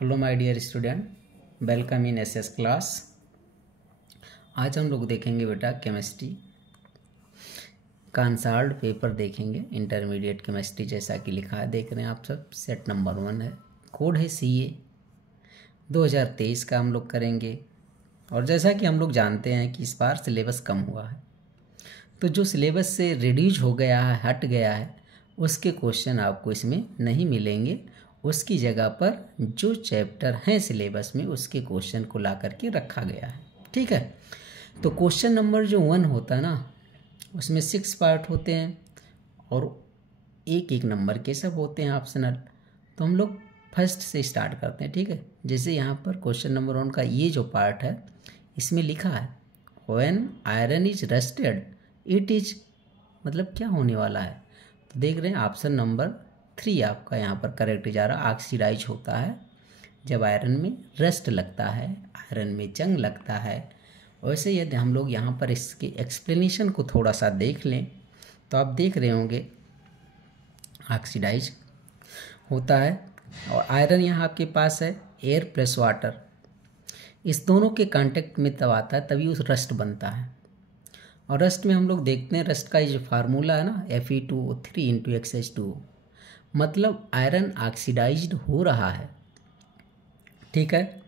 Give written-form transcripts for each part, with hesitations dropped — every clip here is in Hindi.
Hello my dear student, welcome in SS class. आज हम लोग देखेंगे बेटा केमिस्ट्री का अनसॉल्व्ड पेपर देखेंगे। इंटरमीडिएट केमिस्ट्री जैसा कि लिखा है, देख रहे हैं आप सब। सेट नंबर 1 है, कोड है CA 2023 का हम लोग करेंगे। और जैसा कि हम लोग जानते हैं कि इस बार सिलेबस कम हुआ है, तो जो सिलेबस से रिड्यूस हो गया है, हट गया है, उसके क्वेश्चन आपको इसमें नहीं मिलेंगे। उसकी जगह पर जो चैप्टर हैं सिलेबस में उसके क्वेश्चन को ला करके रखा गया है। ठीक है, तो क्वेश्चन नंबर जो 1 होता है ना, उसमें 6 पार्ट होते हैं और एक एक नंबर के सब होते हैं ऑप्शनल। तो हम लोग फर्स्ट से स्टार्ट करते हैं। ठीक है, जैसे यहाँ पर क्वेश्चन नंबर 1 का ये जो पार्ट है, इसमें लिखा है when iron is rusted it is, मतलब क्या होने वाला है। तो देख रहे हैं ऑप्शन नंबर 3 आपका यहाँ पर करेक्ट जा रहा। ऑक्सीडाइज होता है जब आयरन में रस्ट लगता है, आयरन में जंग लगता है। वैसे यदि हम लोग यहाँ पर इसके एक्सप्लेनेशन को थोड़ा सा देख लें तो आप देख रहे होंगे ऑक्सीडाइज होता है और आयरन यहाँ आपके पास है एयर प्लस वाटर, इस दोनों के कांटेक्ट में तब आता है, तभी उस रस्ट बनता है। और रस्ट में हम लोग देखते हैं, रस्ट का ये जो फार्मूला है ना Fe2O3 × XH2O, मतलब आयरन ऑक्सीडाइज्ड हो रहा है। ठीक है,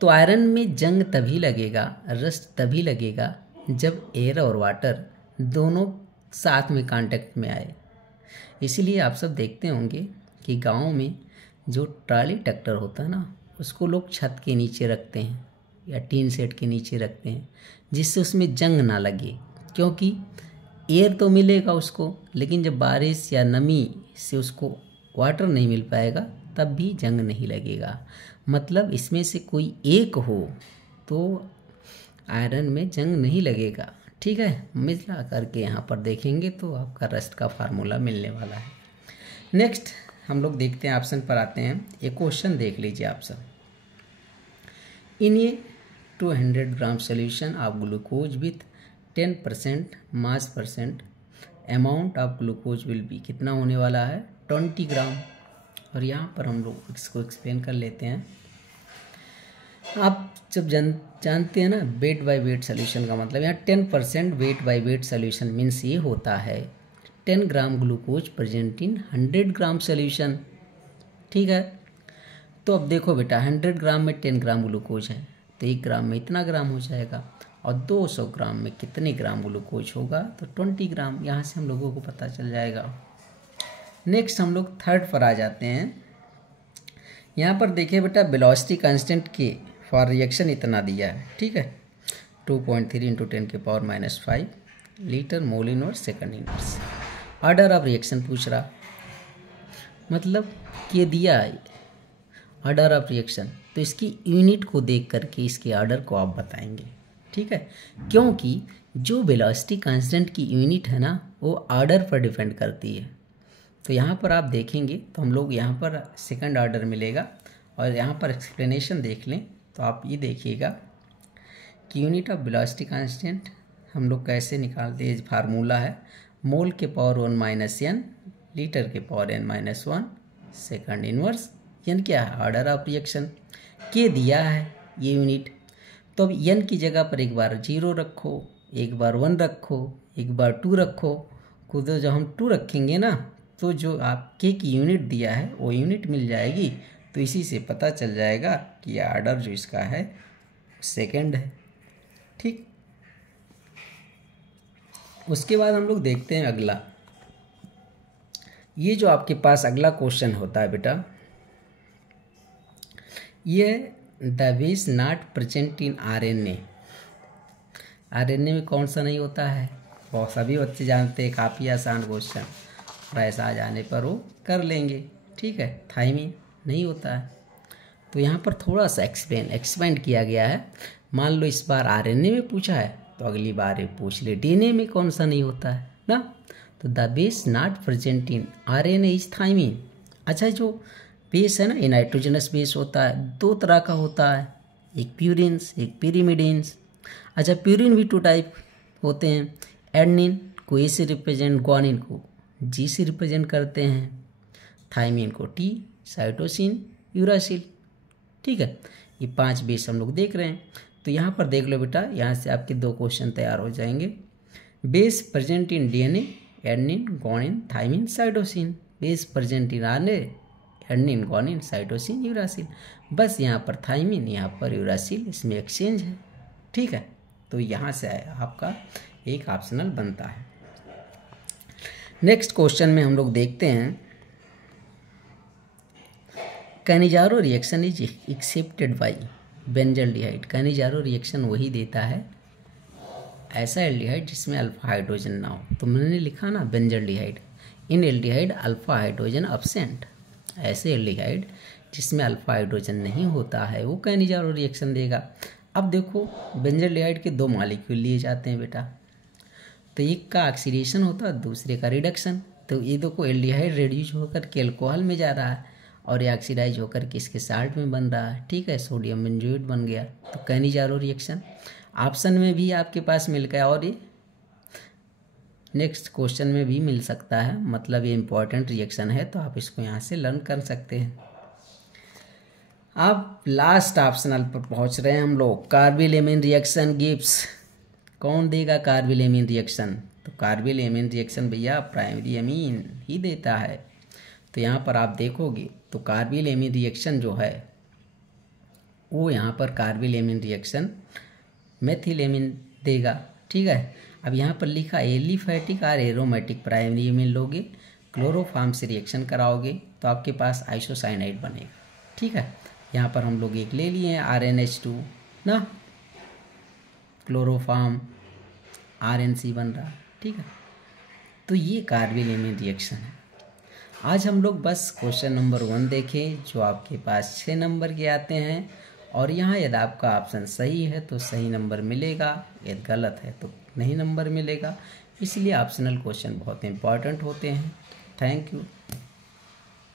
तो आयरन में जंग तभी लगेगा, रस्ट तभी लगेगा जब एयर और वाटर दोनों साथ में कांटेक्ट में आए। इसीलिए आप सब देखते होंगे कि गांव में जो ट्राली ट्रैक्टर होता है ना, उसको लोग छत के नीचे रखते हैं या टीन सेट के नीचे रखते हैं, जिससे उसमें जंग ना लगे। क्योंकि एयर तो मिलेगा उसको, लेकिन जब बारिश या नमी से उसको वाटर नहीं मिल पाएगा तब भी जंग नहीं लगेगा। मतलब इसमें से कोई एक हो तो आयरन में जंग नहीं लगेगा। ठीक है, मिला करके यहाँ पर देखेंगे तो आपका रस्ट का फार्मूला मिलने वाला है। नेक्स्ट हम लोग देखते हैं, ऑप्शन पर आते हैं। एक क्वेश्चन देख लीजिए आप सब। इन ये 200 gram solution of glucose with 10% mass percent, amount of glucose will be, कितना होने वाला है 20 ग्राम। और यहाँ पर हम लोग इसको एक्सप्लेन कर लेते हैं। आप जब जानते हैं ना वेट बाय वेट सोल्यूशन का मतलब, यहाँ 10% weight by weight solution means ये होता है 10 gram glucose present in 100 gram solution. ठीक है, तो अब देखो बेटा 100 ग्राम में 10 ग्राम ग्लूकोज है तो 1 ग्राम में इतना ग्राम हो जाएगा, और 200 ग्राम में कितने ग्राम ग्लूकोज होगा, तो 20 ग्राम। यहाँ से हम लोगों को पता चल जाएगा। नेक्स्ट हम लोग थर्ड पर आ जाते हैं। यहाँ पर देखिए बेटा वेलोसिटी कांस्टेंट के फॉर रिएक्शन इतना दिया है। ठीक है, 2.3 × 10⁻⁵ litre mole inverse second inverse. Order of reaction पूछ रहा, मतलब ये दिया है ऑर्डर ऑफ रिएक्शन, तो इसकी यूनिट को देख करके इसके ऑर्डर को आप बताएंगे। ठीक है, क्योंकि जो वेलोसिटी कांस्टेंट की यूनिट है ना, वो ऑर्डर पर डिपेंड करती है। तो यहाँ पर आप देखेंगे तो हम लोग यहाँ पर सेकंड ऑर्डर मिलेगा, और यहाँ पर एक्सप्लेनेशन देख लें तो आप ये देखिएगा कि यूनिट ऑफ वेलोसिटी कांस्टेंट हम लोग कैसे निकालते हैं। फार्मूला है मोल के पावर 1 - n लीटर के power n-1 second inverse. n क्या है, ऑर्डर ऑफ रिएक्शन। के दिया है ये यूनिट, तो अब n की जगह पर एक बार 0 रखो, एक बार 1 रखो, एक बार 2 रखो। खुद जब हम 2 रखेंगे ना, तो जो आप के की यूनिट दिया है वो यूनिट मिल जाएगी। तो इसी से पता चल जाएगा कि ऑर्डर जो इसका है सेकंड है। ठीक, उसके बाद हम लोग देखते हैं अगला। ये जो आपके पास अगला क्वेश्चन होता है बेटा, ये the base not present in RNA। RNA में कौन सा नहीं होता है, बहुत सभी बच्चे जानते हैं, काफ़ी आसान क्वेश्चन, और ऐसा आ जाने पर वो कर लेंगे। ठीक है, थाइमिन नहीं होता है। तो यहाँ पर थोड़ा सा एक्सपेंड किया गया है। मान लो इस बार RNA में पूछा है तो अगली बार ये पूछ ले DNA में कौन सा नहीं होता है ना। तो the base not present in RNA is thymine. अच्छा, जो बेस है ना, ये नाइट्रोजनस बेस होता है, 2 तरह का होता है, एक प्यूरिन्स एक पिरिमिडिन्स। अच्छा, प्यूरिन भी 2 टाइप होते हैं, एडनिन को ए से रिप्रेजेंट, ग्वानिन को जी से रिप्रेजेंट करते हैं, थाइमिन को T, साइटोसिन यूरासिल। ठीक है, ये 5 बेस हम लोग देख रहे हैं। तो यहाँ पर देख लो बेटा, यहाँ से आपके 2 क्वेश्चन तैयार हो जाएंगे। Base present in DNA, adenine, guanine, thymine, cytosine. Base present in RNA, adenine, guanine, cytosine, uracil. बस यहाँ पर थाइमिन, यहाँ पर यूरासिल, इसमें एक्सचेंज है। ठीक है, तो यहाँ से आपका एक ऑप्शनल बनता है। नेक्स्ट क्वेश्चन में हम लोग देखते हैं, Cannizzaro reaction is accepted by benzaldehyde. Cannizzaro reaction वही देता है ऐसा एल्डिहाइड जिसमें अल्फा हाइड्रोजन ना हो। तो मैंने लिखा ना बेंजल्डिहाइड, इन एल्डिहाइड अल्फा हाइड्रोजन अब्सेंट। ऐसे एल्डिहाइड जिसमें अल्फा हाइड्रोजन नहीं होता है वो कैनिजारो रिएक्शन देगा। अब देखो, बेंजल्डिहाइड के 2 मॉलिक्यूल लिए जाते हैं बेटा, तो एक का ऑक्सीडेशन होता है, दूसरे का रिडक्शन। तो ये देखो, एल्डिहाइड रेड्यूस होकर के अल्कोहल में जा रहा है और ये ऑक्सीडाइज होकर के इसके साल्ट में बन रहा है। ठीक है, सोडियम बेंजोएट बन गया, तो कैनिजारो रिएक्शन ऑप्शन में भी आपके पास मिल गया और ये नेक्स्ट क्वेश्चन में भी मिल सकता है। मतलब ये इंपॉर्टेंट रिएक्शन है, तो आप इसको यहाँ से लर्न कर सकते हैं। अब लास्ट ऑप्शनल पर पहुँच रहे हैं हम लोग। कार्बिल-एमीन रिएक्शन गिव्स, कौन देगा कार्बिल-एमीन रिएक्शन? तो कार्बिल-एमीन रिएक्शन भैया प्राइमरी एमीन ही देता है। तो यहाँ पर आप देखोगे तो कार्बिल-एमीन रिएक्शन जो है वो यहाँ पर कार्बिल-एमीन रिएक्शन मेथिल-एमीन देगा। ठीक है, अब यहाँ पर लिखा एलिफैटिक और एरोमेटिक प्राइमरी एमीन लोगे, क्लोरोफॉर्म से रिएक्शन कराओगे तो आपके पास आइसोसाइनाइड बनेगा। ठीक है, यहाँ पर हम लोग एक ले लिए हैं RnH2 ना, क्लोरोफॉर्म RnC बन रहा है। ठीक है, तो ये कार्बिल-एमीन रिएक्शन है। आज हम लोग बस क्वेश्चन नंबर 1 देखें जो आपके पास 6 नंबर के आते हैं, और यहाँ यदि आपका ऑप्शन सही है तो सही नंबर मिलेगा, यदि गलत है तो नहीं नंबर मिलेगा। इसलिए ऑप्शनल क्वेश्चन बहुत इंपॉर्टेंट होते हैं। Thank you.